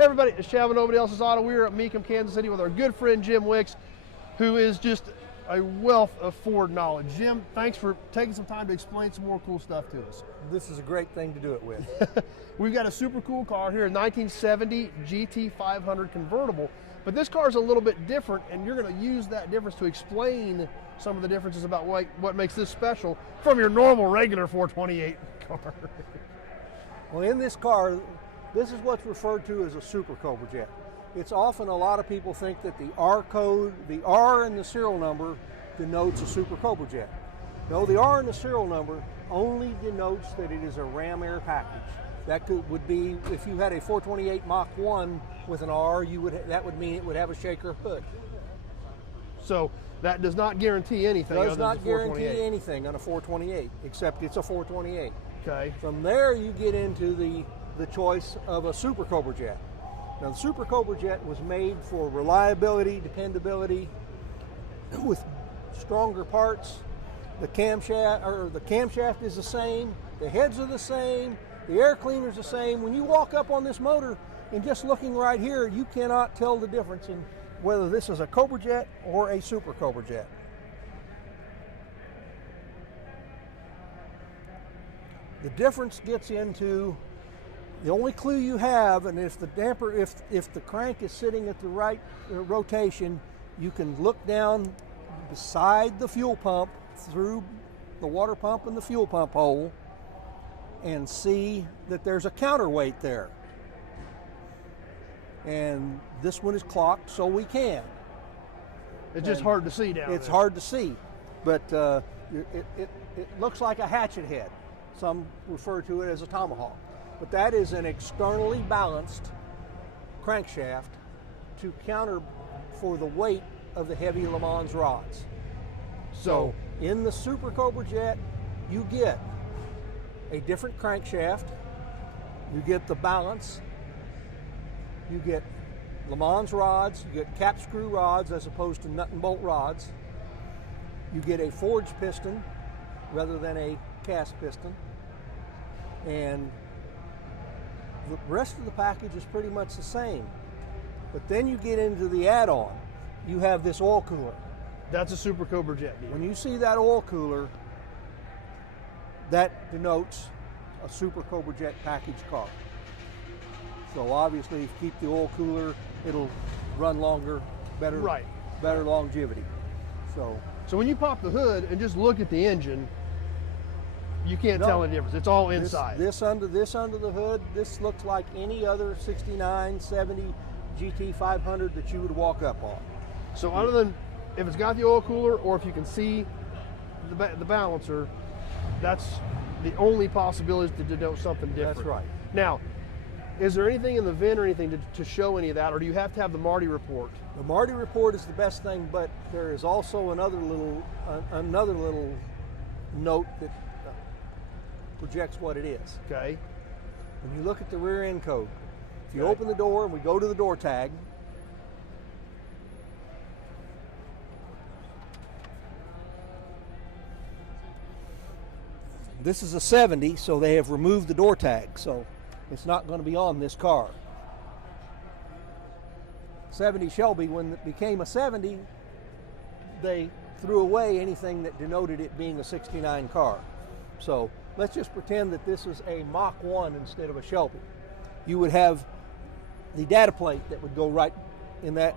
Hey everybody, it's Shelby Nobody Else's Auto. We're at Mecum, Kansas City with our good friend Jim Wicks, who is just a wealth of Ford knowledge. Jim, thanks for taking some time to explain some more cool stuff to us. This is a great thing to do it with. We've got a super cool car here, a 1970 GT500 convertible, but this car is a little bit different, and you're going to use that difference to explain some of the differences about what makes this special from your normal regular 428 car. Well, in this car, this is what's referred to as a Super Cobra Jet. It's often, a lot of people think that the R code, the R in the serial number denotes a Super Cobra Jet. No, the R in the serial number only denotes that it is a ram air package. That would be, if you had a 428 Mach 1 with an R, that would mean it would have a shaker hood. So that does not guarantee anything. Does not guarantee anything on a 428, except it's a 428. Okay. From there, you get into the choice of a Super Cobra Jet. Now, the Super Cobra Jet was made for reliability, dependability, with stronger parts. The camshaft is the same, the heads are the same, the air cleaner's the same. When you walk up on this motor and just looking right here, you cannot tell the difference in whether this is a Cobra Jet or a Super Cobra Jet. The difference gets into the only clue you have, and if the damper, if the crank is sitting at the right rotation, you can look down beside the fuel pump through the water pump and the fuel pump hole and see that there's a counterweight there. And this one is clocked, so we can. It's just hard to see down there. It's hard to see, but it looks like a hatchet head. Some refer to it as a tomahawk. But that is an externally balanced crankshaft to counter for the weight of the heavy Le Mans rods. So in the Super Cobra Jet, you get a different crankshaft, you get the balance, you get Le Mans rods, you get cap screw rods as opposed to nut and bolt rods, you get a forged piston rather than a cast piston, and the rest of the package is pretty much the same. But then you get into the add-on. You have this oil cooler. That's a Super Cobra Jet deal. When you see that oil cooler, that denotes a Super Cobra Jet package car. So obviously, if you keep the oil cooler, it'll run longer, better longevity. So when you pop the hood and just look at the engine, you can't tell any difference. It's all inside. This under the hood, this looks like any other 69, 70 GT500 that you would walk up on. So other than if it's got the oil cooler or if you can see the balancer, that's the only possibility to denote something different. That's right. Now, is there anything in the VIN or anything to show any of that, or do you have to have the Marty Report? The Marty Report is the best thing, but there is also another little note that projects what it is. Okay. When you look at the rear end code, if you open the door and we go to the door tag, this is a 70, so they have removed the door tag, so it's not going to be on this car. 70 Shelby, when it became a 70, they threw away anything that denoted it being a 69 car. So let's just pretend that this is a Mach 1 instead of a Shelby. You would have the data plate that would go right in that.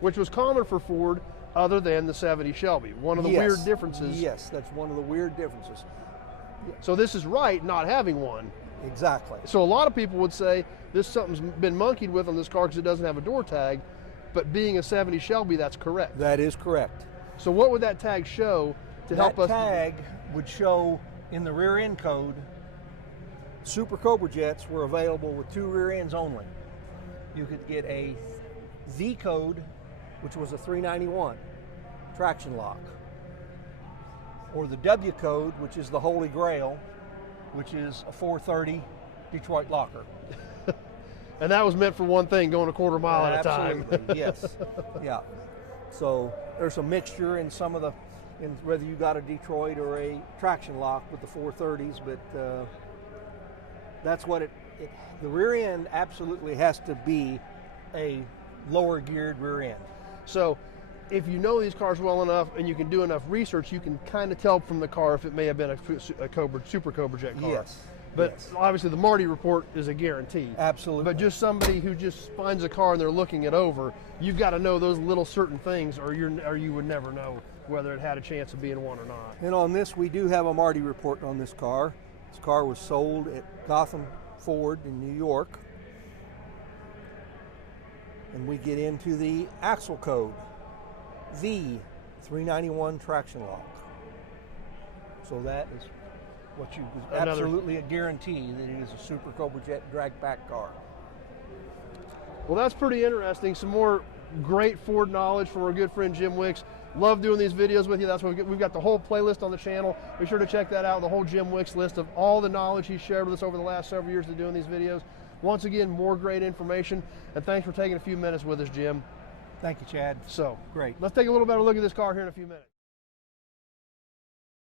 Which was common for Ford other than the 70 Shelby. One of the weird differences. Yes, that's one of the weird differences. So this is right, not having one. Exactly. So a lot of people would say this something's been monkeyed with on this car because it doesn't have a door tag, but being a 70 Shelby, that's correct. That is correct. So what would that tag show to help us? That tag would show in the rear end code, Super Cobra Jets were available with 2 rear ends only. You could get a Z code, which was a 391 traction lock, or the W code, which is the Holy Grail, which is a 430 Detroit locker. And that was meant for one thing, going a quarter mile at a time. Absolutely, yes. Yeah. So there's a mixture in some of the, in whether you got a Detroit or a traction lock with the 430s, but that's what the rear end absolutely has to be a lower geared rear end. So if you know these cars well enough and you can do enough research, you can kind of tell from the car if it may have been a Super Cobra Jet car. Yes. But yes. obviously the Marty Report is a guarantee. Absolutely. But just somebody who just finds a car and they're looking it over, you've got to know those little certain things, or you would never know whether it had a chance of being one or not. And on this, we do have a Marty Report on this car. This car was sold at Gotham Ford in New York. And we get into the axle code, V391 traction lock. So that is what you absolutely a guarantee that it is a Super Cobra Jet drag back car. Well, that's pretty interesting. Some more great Ford knowledge from our good friend Jim Wicks. Love doing these videos with you. That's why we've got the whole playlist on the channel. Be sure to check that out, the whole Jim Wicks list of all the knowledge he's shared with us over the last several years of doing these videos. Once again, more great information, and thanks for taking a few minutes with us, Jim. Thank you, Chad. So, great. Let's take a little better look at this car here in a few minutes.